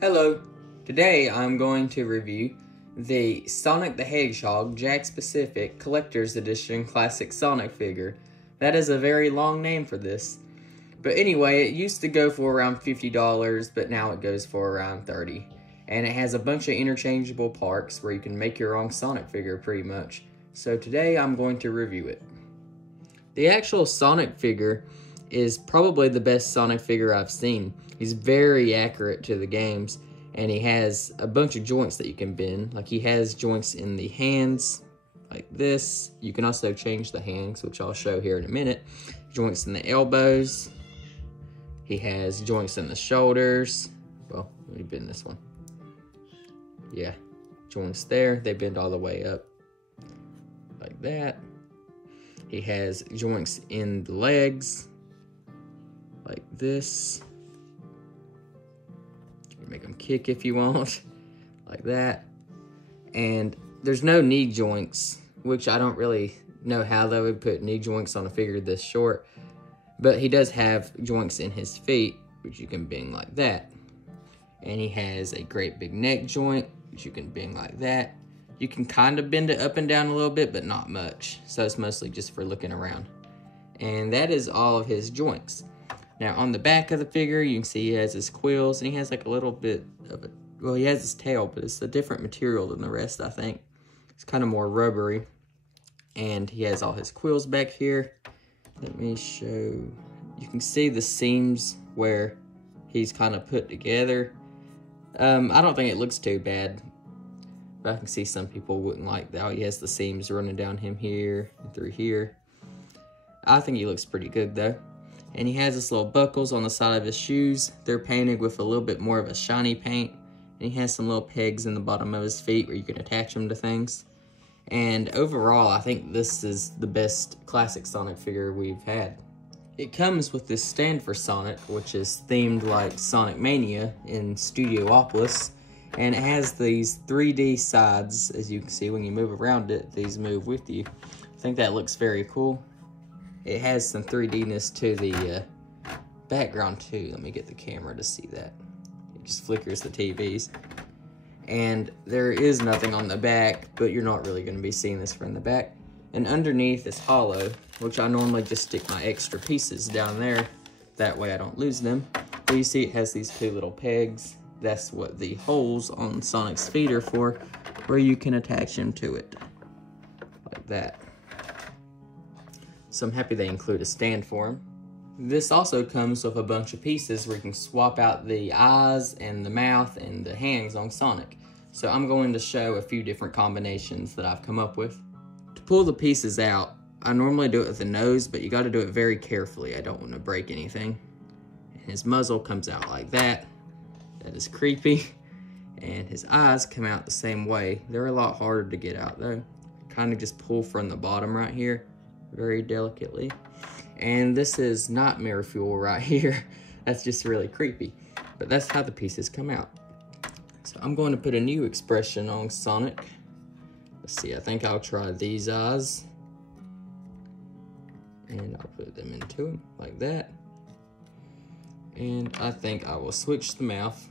Hello, today I'm going to review the Sonic the Hedgehog Jakks Pacific Collector's Edition Classic Sonic figure. That is a very long name for this. But anyway, it used to go for around $50, but now it goes for around $30. And it has a bunch of interchangeable parts where you can make your own Sonic figure pretty much. So today I'm going to review it. The actual Sonic figure is probably the best Sonic figure I've seen. He's very accurate to the games, and he has a bunch of joints that you can bend. Like, he has joints in the hands, like this. You can also change the hands, which I'll show here in a minute. Joints in the elbows. He has joints in the shoulders. Well, let me bend this one. Yeah, joints there. They bend all the way up, like that. He has joints in the legs, like this. You can make them kick if you want, like that. And there's no knee joints, which I don't really know how they would put knee joints on a figure this short. But he does have joints in his feet, which you can bend like that. And he has a great big neck joint, which you can bend like that. You can kind of bend it up and down a little bit, but not much. So it's mostly just for looking around. And that is all of his joints. Now, on the back of the figure, you can see he has his quills, and he has like a little bit of a, well, he has his tail, but it's a different material than the rest, I think. It's kind of more rubbery. And he has all his quills back here. Let me show, you can see the seams where he's kind of put together. I don't think it looks too bad, but I can see some people wouldn't like that. He has the seams running down him here and through here. I think he looks pretty good though. And he has this little buckles on the side of his shoes. They're painted with a little bit more of a shiny paint. And he has some little pegs in the bottom of his feet where you can attach them to things. And overall, I think this is the best classic Sonic figure we've had. It comes with this stand for Sonic, which is themed like Sonic Mania in Studiopolis. And it has these 3D sides, as you can see when you move around it, these move with you. I think that looks very cool. It has some 3D-ness to the background too. Let me get the camera to see that. It just flickers the TVs. And there is nothing on the back, but you're not really going to be seeing this from the back. And underneath is hollow, which I normally just stick my extra pieces down there. That way I don't lose them. But you see it has these two little pegs. That's what the holes on Sonic's feet are for, where you can attach him to it, like that. So I'm happy they include a stand for him. This also comes with a bunch of pieces where you can swap out the eyes and the mouth and the hands on Sonic. So I'm going to show a few different combinations that I've come up with. To pull the pieces out, I normally do it with the nose, but you got to do it very carefully. I don't want to break anything. And his muzzle comes out like that. That is creepy. And his eyes come out the same way. They're a lot harder to get out though. Kind of just pull from the bottom right here, very delicately. And this is not mirror fuel right here. That's just really creepy. But that's how the pieces come out. So I'm going to put a new expression on Sonic. Let's see, I think I'll try these eyes. And I'll put them into him like that. And I think I will switch the mouth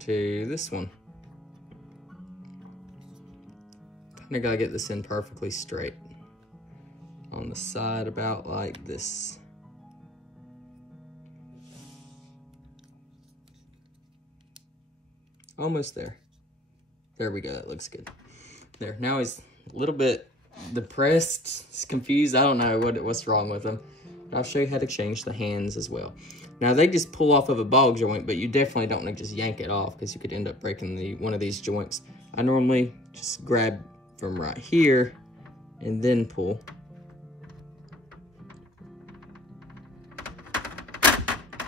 to this one. Kinda gotta get this in perfectly straight. On the side about like this. Almost there. There we go, that looks good. There, now he's a little bit depressed, he's confused, I don't know what's wrong with him. But I'll show you how to change the hands as well. Now they just pull off of a ball joint, but you definitely don't want to just yank it off because you could end up breaking one of these joints. I normally just grab from right here and then pull.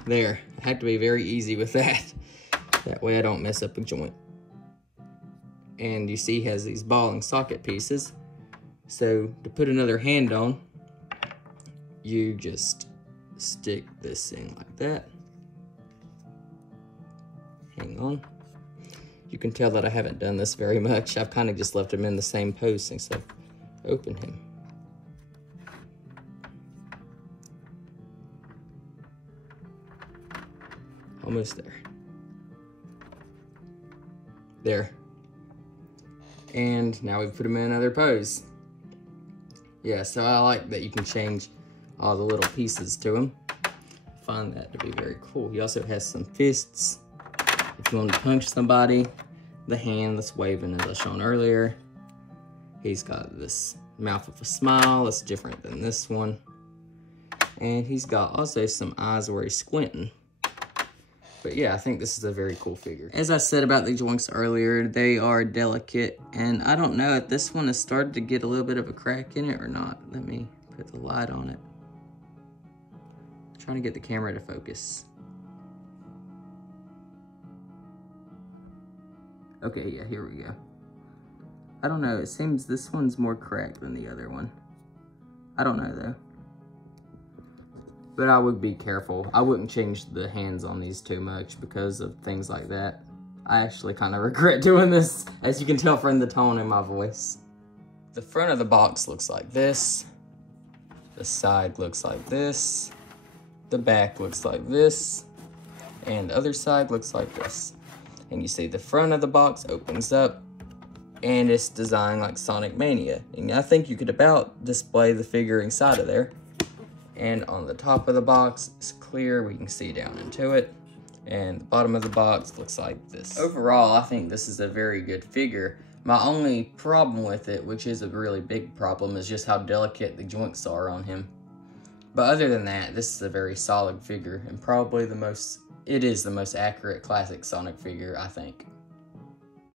There, I have to be very easy with that. That way I don't mess up a joint. And you see he has these ball and socket pieces. So to put another hand on, you just stick this in like that. Hang on. You can tell that I haven't done this very much. I've kind of just left him in the same pose since I've opened him. Almost there. There. And now we've put him in another pose. Yeah, so I like that you can change all the little pieces to him. I find that to be very cool. He also has some fists. If you want to punch somebody, the hand that's waving as I shown earlier. He's got this mouth of a smile that's different than this one. And he's got also some eyes where he's squinting. But yeah, I think this is a very cool figure. As I said about the joints earlier, they are delicate. And I don't know if this one has started to get a little bit of a crack in it or not. Let me put the light on it. I'm trying to get the camera to focus. Okay, yeah, here we go. I don't know, it seems this one's more cracked than the other one. I don't know though. But I would be careful. I wouldn't change the hands on these too much because of things like that. I actually kind of regret doing this, as you can tell from the tone in my voice. The front of the box looks like this. The side looks like this. The back looks like this. And the other side looks like this. And you see the front of the box opens up and it's designed like Sonic Mania. And I think you could about display the figure inside of there. And on the top of the box, it's clear, we can see down into it. And the bottom of the box looks like this. Overall, I think this is a very good figure. My only problem with it, which is a really big problem, is just how delicate the joints are on him. But other than that, this is a very solid figure and probably it is the most accurate classic Sonic figure, I think.